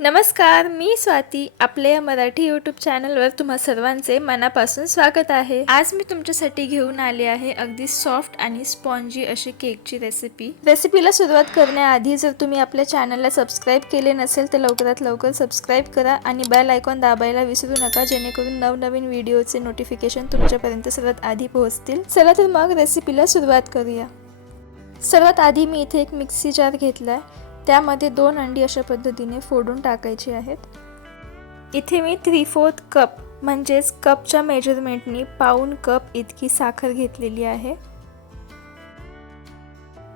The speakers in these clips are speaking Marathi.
नमस्कार, मी स्वाती. आपल्या या मराठी यूट्यूब चॅनलवर तुम्हा सर्वांचे मनापासून स्वागत आहे. आज मी तुमच्यासाठी घेऊन आले आहे अगदी सॉफ्ट आणि स्पॉन्जी अशी केकची रेसिपीला सुरुवात करण्याआधी जर तुम्ही आपल्या चॅनलला सबस्क्राईब केले नसेल तर लवकरात लवकर सबस्क्राईब करा आणि बेल आयकॉन दाबायला विसरू नका, जेणेकरून नवनवीन व्हिडिओचे नोटिफिकेशन तुमच्यापर्यंत सर्वात आधी पोहोचतील. चला तर मग रेसिपीला सुरुवात करूया. सर्वात आधी मी इथे एक मिक्सी जार घेतलाय. त्यामध्ये 2 अंडी अशा पद्धतीने फोडून टाकायची आहेत. इथे मी 3/4 कप म्हणजेच कपच्या मेजरमेंटनी पाऊण कप इतकी साखर घेतलेली आहे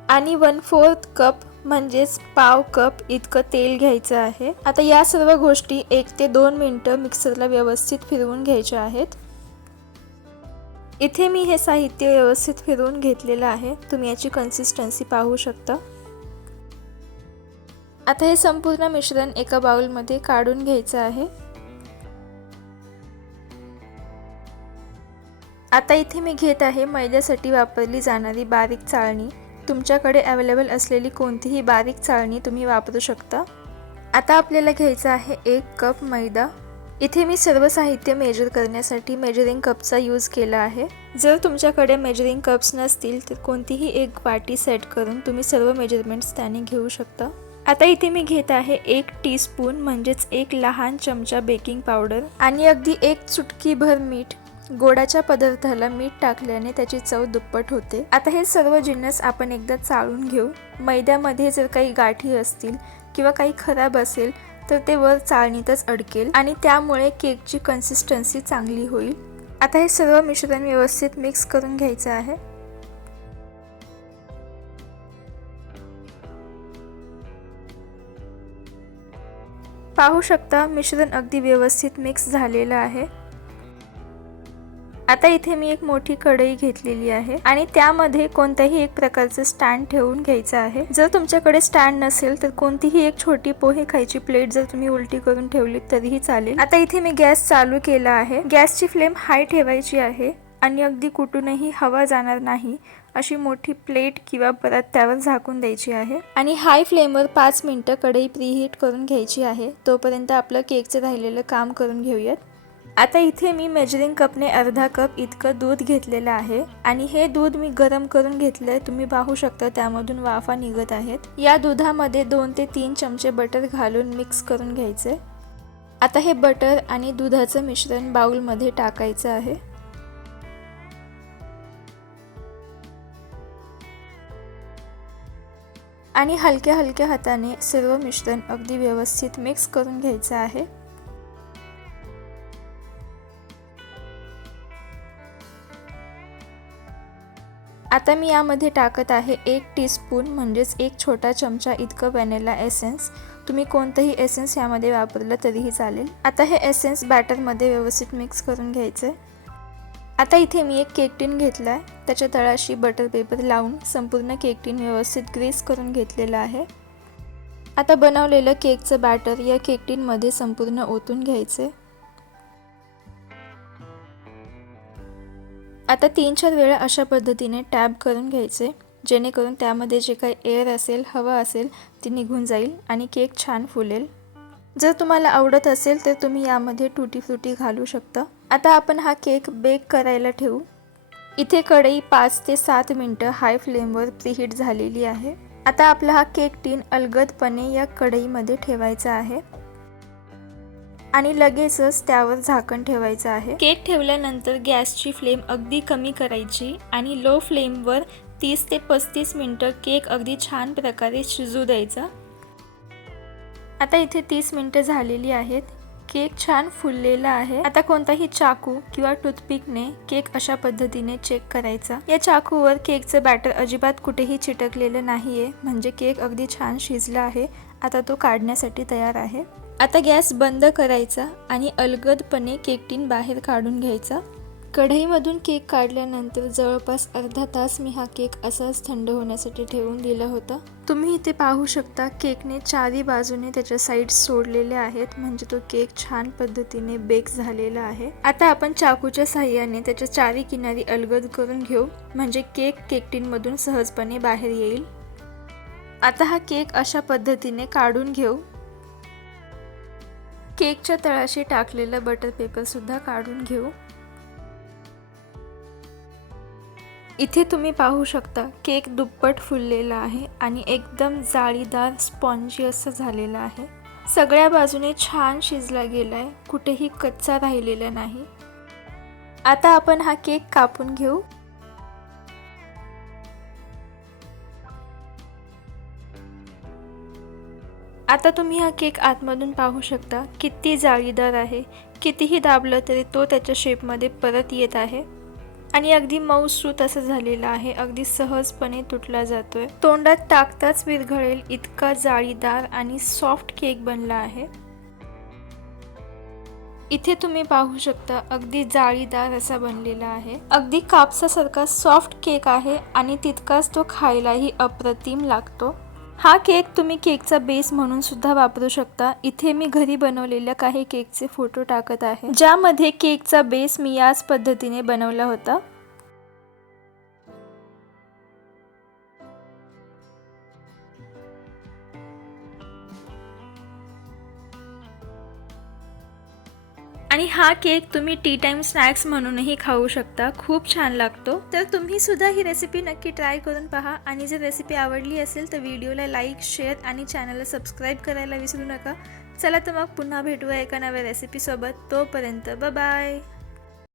आणि 1/4 कप म्हणजेच पाव कप इतकं तेल घ्यायचं आहे. आता या सर्व गोष्टी 1 ते 2 मिनिटं मिक्सरला व्यवस्थित फिरवून घ्यायच्या आहेत. इथे मी हे साहित्य व्यवस्थित फिरवून घेतलेलं आहे. तुम्ही याची कन्सिस्टन्सी पाहू शकता. आता हे संपूर्ण मिश्रण एका बाउलमध्ये काढून घ्यायचं आहे. आता इथे मी घेत आहे मैद्यासाठी वापरली जाणारी बारीक चाळणी. तुमच्याकडे अवेलेबल असलेली कोणतीही बारीक चाळणी तुम्ही वापरू शकता. आता आपल्याला घ्यायचा आहे 1 कप मैदा. इथे मी सर्व साहित्य मेजर करण्यासाठी मेजरिंग कपचा यूज केला आहे. जर तुमच्याकडे मेजरिंग कप्स नसतील तर कोणतीही एक वाटी सेट करून तुम्ही सर्व मेजरमेंट्स त्याने घेऊ शकता. आता इथे मी घेत आहे 1 टीस्पून म्हणजेच 1 लहान चमचा बेकिंग पावडर आणि अगदी 1 चुटकीभर मीठ. गोडाच्या पदार्थाला मीठ टाकल्याने त्याची चव दुप्पट होते. आता हे सर्व जिन्नस आपण एकदा चाळून घेऊ. मैद्यामध्ये जर काही गाठी असतील किंवा काही खराब असेल तर ते वर चाळणीतच अडकेल आणि त्यामुळे केकची कन्सिस्टन्सी चांगली होईल. आता हे सर्व मिश्रण व्यवस्थित मिक्स करून घ्यायचं आहे. पाहू शकता मिश्रण अगदी व्यवस्थित मिक्स झालेलं आहे. आता इथे मी एक मोठी कढई घेतलेली आहे आणि त्यामध्ये कोणत्याही एक प्रकारचं स्टँड ठेवून घ्यायचं आहे. जर तुमच्याकडे स्टँड नसेल तर कोणतीही एक छोटी पोहे खायची प्लेट जर तुम्ही उलटी करून ठेवली तरीही चालेल. आता इथे मी गॅस चालू केला आहे. गॅसची फ्लेम हाय ठेवायची आहे आणि अगदी कुठूनही हवा जाणार नाही अशी मोठी प्लेट किंवा परत त्यावर झाकून द्यायची आहे आणि हाय फ्लेमवर 5 मिनिटं कढई प्रीहीट करून घ्यायची आहे. तोपर्यंत आपलं केकचं राहिलेलं काम करून घेऊयात. आता इथे मी मेजरिंग कपने अर्धा कप इतकं दूध घेतलेलं आहे आणि हे दूध मी गरम करून घेतलंय. तुम्ही पाहू शकता त्यामधून वाफा निघत आहेत. या दुधामध्ये 2 ते 3 चमचे बटर घालून मिक्स करून घ्यायचे. आता हे बटर आणि दुधाचं मिश्रण बाउलमध्ये टाकायचं आहे. आणि हलक्या हलक्या हाताने सर्व मिश्रण अगदी व्यवस्थित मिक्स करून घ्यायचं आहे. आता मी यामध्ये टाकत आहे 1 टीस्पून म्हणजेच 1 छोटा चमचा इतकं व्हॅनिला एसेन्स. तुम्ही कोणतंही एसेन्स यामध्ये वापरलं तरीही चालेल. आता हे एसेन्स बॅटरमध्ये व्यवस्थित मिक्स करून घ्यायचं. आता इथे मी एक केक टिन घेतला आहे. त्याच्या तळाशी बटर पेपर लावून संपूर्ण केक टिन व्यवस्थित ग्रीस करून घेतलेलं आहे. आता बनवलेलं केकचं बॅटर या केक टिनमध्ये संपूर्ण ओतून घ्यायचे. आता 3-4 वेळा अशा पद्धतीने टॅप करून घ्यायचे, जेणेकरून त्यामध्ये जे काही एअर असेल, हवा असेल ती निघून जाईल आणि केक छान फुलेल. जर तुम्हाला आवडत असेल तर तुम्ही यामध्ये टूटी फ्रुटी घालू शकता. आता आपण हा केक बेक करायला ठेवू. इथे कढई 5 ते 7 मिनिटं हाय फ्लेमवर प्रीहीट झालेली आहे. आता आपला हा केक टिन अलगदपणे या कढईमध्ये ठेवायचा आहे आणि लगेचच त्यावर झाकण ठेवायचं आहे. केक ठेवल्यानंतर गॅसची फ्लेम अगदी कमी करायची आणि लो फ्लेमवर 30 ते 35 मिनिटं केक अगदी छान प्रकारे शिजू द्यायचा. आता इथे 30 मिनिटं झालेली आहेत. केक छान फुललेला आहे. आता कोणताही चाकू किंवा टूथपिकने केक अशा पद्धतीने चेक करायचा. या चाकूवर केकचं बॅटर अजिबात कुठेही चिटकलेलं नाहीये, म्हणजे केक अगदी छान शिजला आहे. आता तो काढण्यासाठी तयार आहे. आता गॅस बंद करायचा आणि अलगदपणे केक टिन बाहेर काढून घ्यायचा. कढईमधून केक काढल्यानंतर जवळपास अर्धा तास मी हा केक असाच थंड होण्यासाठी ठेवून दिला होता. तुम्ही इथे पाहू शकता केकने चारी बाजूने त्याच्या साईड्स सोडलेले आहेत, म्हणजे तो केक छान पद्धतीने बेक झालेला आहे. आता आपण चाकूच्या साहाय्याने त्याच्या चारी किनारी अलगद करून घेऊ, म्हणजे केक टिन मधून सहजपणे बाहेर येईल. आता हा केक अशा पद्धतीने काढून घेऊ. केकच्या तळाशी टाकलेलं बटर पेपर सुद्धा काढून घेऊ। इथे तुम्ही पाहू शकता केक दुप्पट फुललेला आहे आणि एकदम जाळीदार स्पॉन्जी असं झालेला आहे। सगळ्या बाजूने छान शिजला गेलाय, कुठेही कच्चा राहिलेला नाही। आता आपण हा केक कापून घेऊ। आता तुम्ही हा केक आतमधून पाहू शकता, किती जाळीदार आहे। कितीही दाबलं तरी तो त्याच्या शेपमध्ये परत येत आहे आणि अगदी मऊसूत असं झालेला आहे, अगदी सहजपणे तुटला जातोय। तोंडात टाकताच विरघळेल इतका जाळीदार आणि सॉफ्ट केक बनला आहे। इथे तुम्ही पाहू शकता अगदी जाळीदार असा बनलेला आहे, अगदी कापसासारखा सॉफ्ट केक आहे आणि तितकाच तो खायलाही अप्रतिम लागतो। हा केक तुम्ही केकचा बेस म्हणून सुद्धा वापरू शकता। इथे मी घरी बनवलेल्या काही केकचे फोटो टाकत आहे, ज्यामध्ये केकचा बेस मी याच पद्धतीने बनवला होता। आणि हा केक तुम्ही टी टाइम स्नॅक्स म्हणूनही खाऊ शकता, खूप छान लागतो। तर तुम्ही सुद्धा ही रेसिपी नक्की ट्राय करून पहा आणि जर रेसिपी आवडली असेल तर व्हिडिओला लाईक, शेअर आणि चॅनलला सबस्क्राईब करायला विसरू नका। चला तर मग पुन्हा भेटूया एका नव्या रेसिपी सोबत, तोपर्यंत बाय बाय।